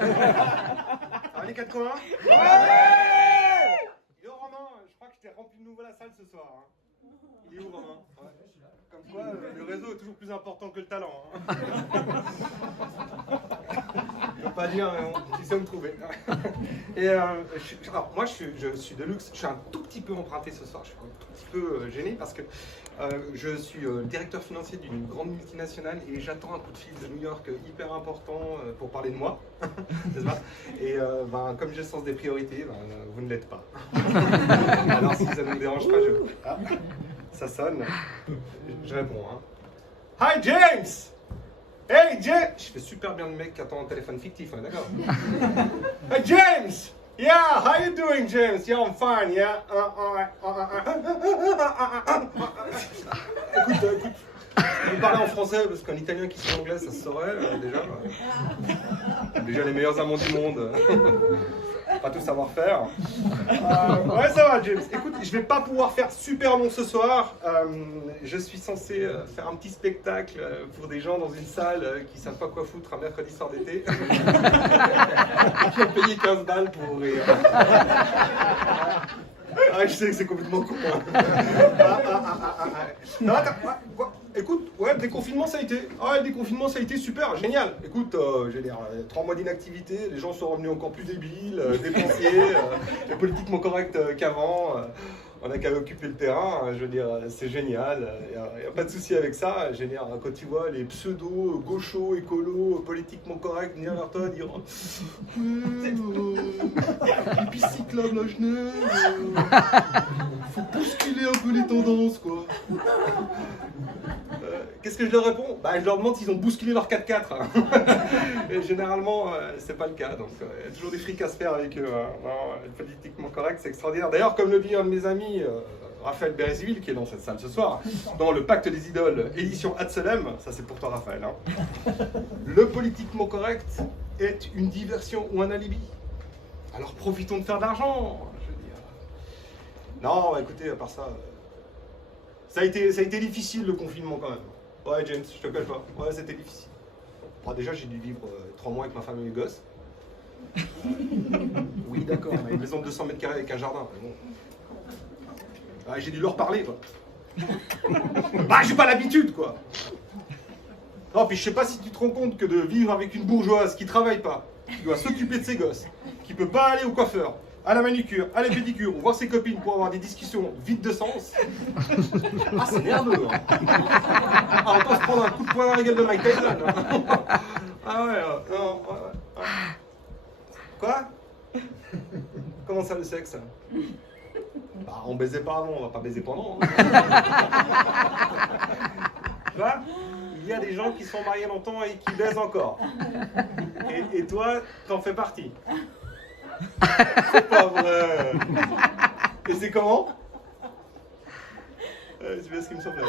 Ah, les 4 coins. Ouais. Il est où, Romain? Je crois que je t'ai rempli de nouveau la salle ce soir. Hein. Il est où, Romain? Ouais. Comme quoi, le réseau est toujours plus important que le talent. Hein. Je ne veux pas dire, mais bon, tu sais où me trouver. Et alors, moi, je suis de luxe. Je suis un tout petit peu emprunté ce soir. Je suis un tout petit peu gêné parce que je suis directeur financier d'une grande multinationale et j'attends un coup de fil de New York hyper important pour parler de moi. N'est-ce pas? Et comme j'ai le sens des priorités, vous ne l'êtes pas. Alors, si ça ne vous dérange pas, ça sonne. Je réponds. Hein. Hi, James! Hey, James! Je fais super bien le mec qui attend un téléphone fictif, on est d'accord? Hey, James! Yeah, how you doing, James? Yeah, I'm fine, yeah. Écoute, je vais parler en français parce qu'un italien qui sait l'anglais, ça se saurait déjà. Déjà les meilleurs amants du monde. Pas tout savoir faire. Ouais, ça va, James. Écoute, je vais pas pouvoir faire super long ce soir. Je suis censé faire un petit spectacle pour des gens dans une salle qui savent pas quoi foutre un mercredi soir d'été. Qui ont payé 15 balles pour rire. Ah, je sais que c'est complètement con. Non, quoi. Écoute, ouais, le déconfinement ça a été. Ah, le déconfinement ça a été super, génial. Écoute, je veux dire, 3 mois d'inactivité, les gens sont revenus encore plus débiles, dépensiers, politiquement corrects qu'avant. On n'a qu'à occuper le terrain, je veux dire, c'est génial. Il n'y a pas de souci avec ça. Je veux dire, quand tu vois les pseudo-gauchos, écolos, politiquement corrects venir vers toi dire les pistes cyclables à Genève, faut bousculer un peu les tendances, quoi. Qu'est-ce que je leur réponds? Je leur demande s'ils ont bousculé leur 4x4. Et généralement, c'est pas le cas. Donc, il y a toujours des frics à se faire avec eux. Non, politiquement correct, c'est extraordinaire. D'ailleurs, comme le dit un de mes amis, Raphaël Béréziville, qui est dans cette salle ce soir, dans le Pacte des idoles, édition Hatzelem, ça c'est pour toi, Raphaël. Hein. Le politiquement correct est une diversion ou un alibi. Alors profitons de faire de l'argent, je veux dire. Non, écoutez, à part ça, ça a été difficile le confinement quand même. Ouais, James, je te cache pas. Ouais, c'était difficile. Bon, déjà, j'ai dû vivre 3 mois avec ma femme et mes gosses. Oui, d'accord, on a une maison de 200 mètres carrés avec un jardin. Mais bon. Ouais, j'ai dû leur parler, quoi. J'ai pas l'habitude, quoi. Non, puis je sais pas si tu te rends compte que de vivre avec une bourgeoise qui travaille pas, qui doit s'occuper de ses gosses, qui peut pas aller au coiffeur, à la manicure, à la pédicure, ou voir ses copines pour avoir des discussions vides de sens. Ah, c'est nerveux, hein. Ah, on peut se prendre un coup de poing dans la gueule de Mike Tyson. Ah ouais, non, ouais. Quoi? Comment ça, le sexe? On baisait pas avant, on va pas baiser pendant. Hein. Tu vois? Il y a des gens qui se sont mariés longtemps et qui baisent encore. Et toi, t'en fais partie. C'est pas vrai. Et c'est comment? C'est bien ce qui me semble.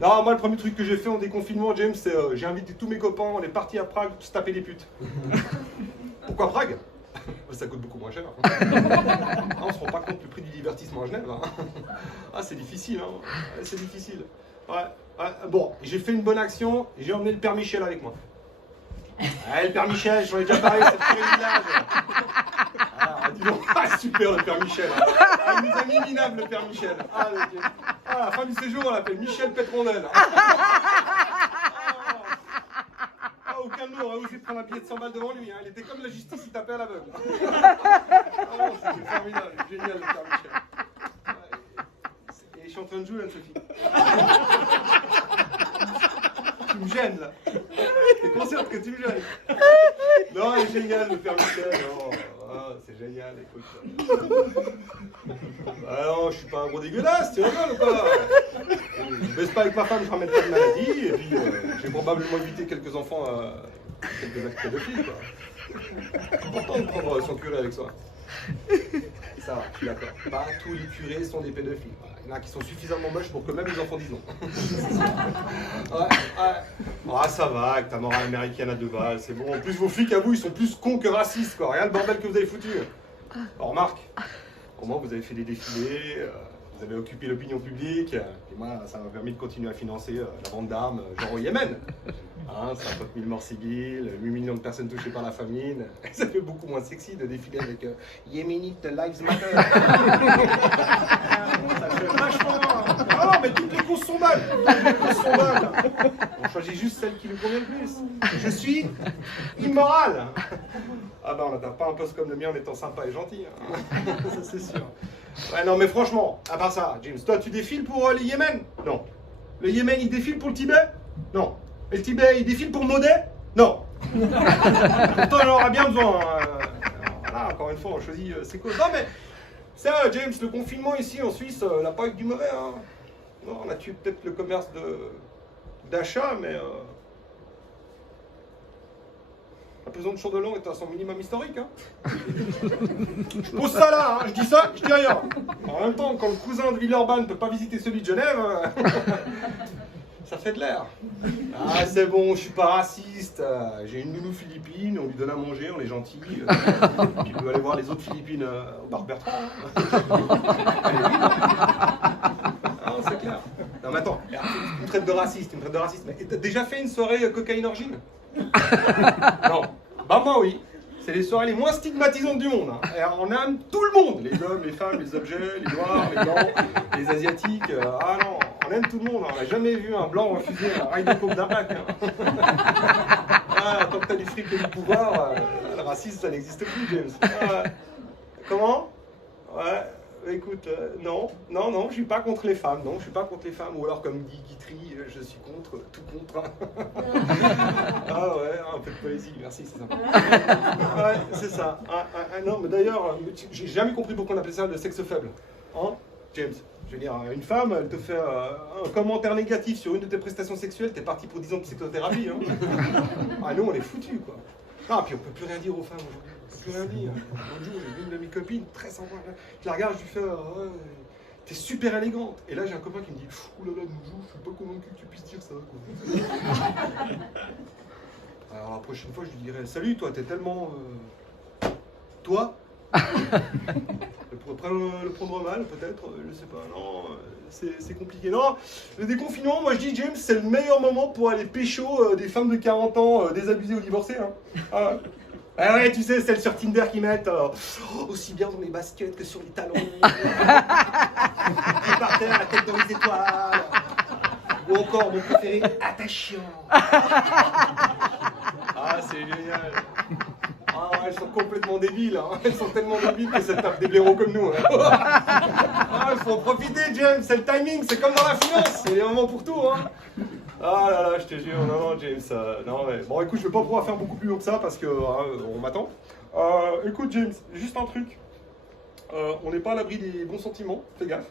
Non, moi, le premier truc que j'ai fait en déconfinement, James, c'est j'ai invité tous mes copains, on est partis à Prague se taper des putes. Pourquoi Prague? Ça coûte beaucoup moins cher. On se rend pas compte du prix du divertissement à Genève. Hein. Ah, c'est difficile, hein. C'est difficile. Ouais. Bon, j'ai fait une bonne action, j'ai emmené le père Michel avec moi. Le père Michel, j'en ai déjà parlé, c'est le premier village. Dis donc, super le père Michel. Il nous a mis minable le père Michel. À la fin du séjour, on l'appelle Michel Pétrondel. Aucun de nous aurait osé prendre un billet de 100 balles devant lui. Hein. Il était comme la justice, il tapait à l'aveugle. C'était formidable, génial le père Michel. Et je suis en train de jouer, Anne-Sophie. Tu me gênes là. T'es consciente que tu me gênes. Non, il est génial le père Michel. C'est génial, écoute. Non, je suis pas un gros dégueulasse, tu rigoles ou pas? Je baisse pas avec ma femme, je ramène pas de maladie, et puis j'ai probablement évité quelques enfants, quelques actes pédophiles, quoi. C'est important de prendre son curé avec soi. Ça va, je suis d'accord. Pas tous les curés sont des pédophiles. Il y en a qui sont suffisamment moches pour que même les enfants disent non. Ouais. Ça va, avec ta morale américaine à 2 balles, c'est bon. En plus, vos flics à vous, ils sont plus cons que racistes, quoi. Regarde le bordel que vous avez foutu. Remarque, comment vous avez fait des défilés, vous avez occupé l'opinion publique, et moi, ça m'a permis de continuer à financer la vente d'armes, genre au Yémen. 50 000 morts civiles, 8 millions de personnes touchées par la famine. Ça fait beaucoup moins sexy de défiler avec Yéménite Lives Matter. Ça fait vachement. Ah non, mais toutes les causes sont bonnes. Toutes les causes sont bonnes. On choisit juste celle qui nous convient le plus. Je suis immoral. Ah ben, on n'atteint pas un poste comme le mien en étant sympa et gentil. Ça, c'est sûr. Ouais, non, mais franchement, à part ça, James, toi, tu défiles pour le Yémen? Non. Le Yémen, il défile pour le Tibet? Non. Et le Tibet, il défile pour Modet? Non. Pourtant, on en aura bien besoin. Voilà, encore une fois, on choisit ses causes. Non, mais, ça, James, le confinement ici en Suisse n'a pas eu du mauvais. Hein. Non, on a tué peut-être le commerce d'achat, mais. La prison de Chandelon est à son minimum historique. Hein. Je pose ça là, hein. Je dis ça, je dis rien. En même temps, quand le cousin de Villeurbanne ne peut pas visiter celui de Genève, ça fait de l'air. Ah, c'est bon, je suis pas raciste. J'ai une nounou philippine, on lui donne à manger, on est gentil. Puis il peut aller voir les autres Philippines au bar Bertrand. Elle est libre. Ah, c'est clair. Non, mais attends, il me traite de raciste, Mais t'as déjà fait une soirée cocaïne-orgine? Non. Bah moi oui. C'est les soirées les moins stigmatisantes du monde. Hein. Et on aime tout le monde. Les hommes, les femmes, les objets, les noirs, les blancs, les asiatiques. Ah non, on aime tout le monde. On n'a jamais vu un blanc refuser un rail de coke d'un pack. Hein. Ah, tant que t'as du fric et du pouvoir, le racisme ça n'existe plus, James. Comment? Ouais. Écoute, non, je suis pas contre les femmes, non, je suis pas contre les femmes, ou alors comme dit Guitry, je suis contre, tout contre. Ah ouais, un peu de poésie, merci, c'est ça. Ouais, c'est ça. Non, mais d'ailleurs, j'ai jamais compris pourquoi on appelait ça le sexe faible. Hein, James? Je veux dire, une femme, elle te fait un commentaire négatif sur une de tes prestations sexuelles, t'es parti pour 10 ans de psychothérapie. Hein. Ah, nous, on est foutus, quoi. Ah, puis on peut plus rien dire aux femmes aujourd'hui. On peut plus rien dire. Un jour, j'ai vu une de mes copines, très sympa. Je la regarde, je lui fais ouais, t'es super élégante. Et là, j'ai un copain qui me dit oulala, Noujou, je suis pas convaincu que tu puisses dire ça. Quoi. Alors la prochaine fois, je lui dirai salut, toi, t'es tellement. Toi le prendre mal, peut-être, je sais pas. Non, c'est compliqué. Non, le déconfinement, moi je dis, James, c'est le meilleur moment pour aller pécho des femmes de 40 ans désabusées ou divorcées. Hein. Ah ouais, tu sais, celles sur Tinder qui mettent aussi bien dans les baskets que sur les talons. Qui par terre, la tête dans les étoiles. Ou encore, mon préféré, attachant. Ah, c'est génial. Ah, elles sont complètement débiles. Hein. Elles sont tellement débiles que ça tape des blaireaux comme nous. Hein. Ah, il faut en profiter, James. C'est le timing. C'est comme dans la finance. Il y a un moment pour tout. Hein. Ah là là, je te jure, non, James, non, mais... Bon, écoute, je vais pas pouvoir faire beaucoup plus long que ça parce que on m'attend. Écoute, James, juste un truc. On n'est pas à l'abri des bons sentiments, fais gaffe.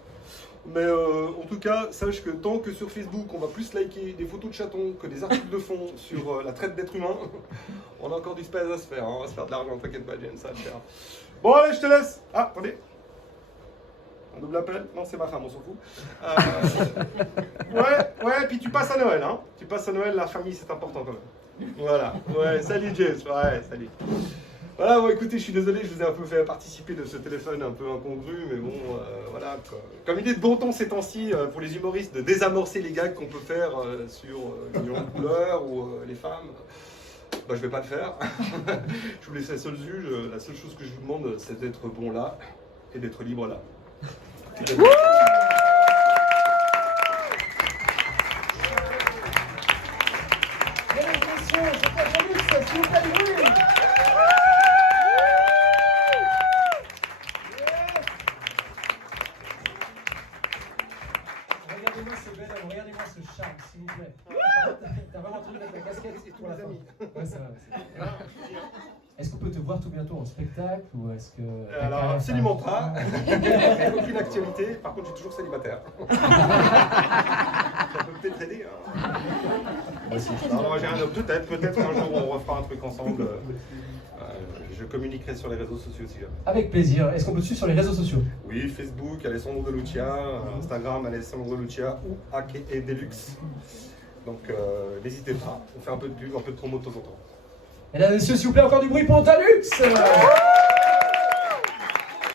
Mais en tout cas, sache que tant que sur Facebook, on va plus liker des photos de chatons que des articles de fond sur la traite d'êtres humains, on a encore du space à se faire. Hein. On va se faire de l'argent, t'inquiète pas, James, ça va te faire. Bon, allez, je te laisse. Ah, attendez. Un double appel? Non, c'est ma femme, on s'en fout. Ouais, puis tu passes à Noël, hein. Tu passes à Noël, la famille, c'est important quand même. Voilà, ouais, salut James, ouais, salut. Voilà, bon, écoutez, je suis désolé, je vous ai un peu fait participer de ce téléphone un peu incongru, mais bon, voilà, quoi. Comme il est de bon ton ces temps-ci, pour les humoristes, de désamorcer les gags qu'on peut faire sur l'union de couleurs ou les femmes, bah, je vais pas le faire. Je vous laisse la seule juge, la seule chose que je vous demande, c'est d'être bon là et d'être libre là. Regardez-moi ce bel homme, regardez-moi ce charme, s'il vous plaît. T'as vraiment envie de mettre la casquette et tout la famille. Ouais, ça va. Est-ce qu'on peut te voir tout bientôt en spectacle ou est-ce que... Alors, absolument pas. Aucune actualité. Par contre, je suis toujours célibataire. Ça peut peut-être aider. Hein. Alors, j'ai un peut-être un jour on refera un truc ensemble. Je communiquerai sur les réseaux sociaux aussi. Avec plaisir. Est-ce qu'on peut te suivre sur les réseaux sociaux? Oui, Facebook, Alessandro De Lucia, Instagram, Alessandro De Lucia ou Ake Deluxe. Donc, n'hésitez pas. On fait un peu de pub, un peu de promo de temps en temps. Mesdames et messieurs, s'il vous plaît, encore du bruit pour Talux.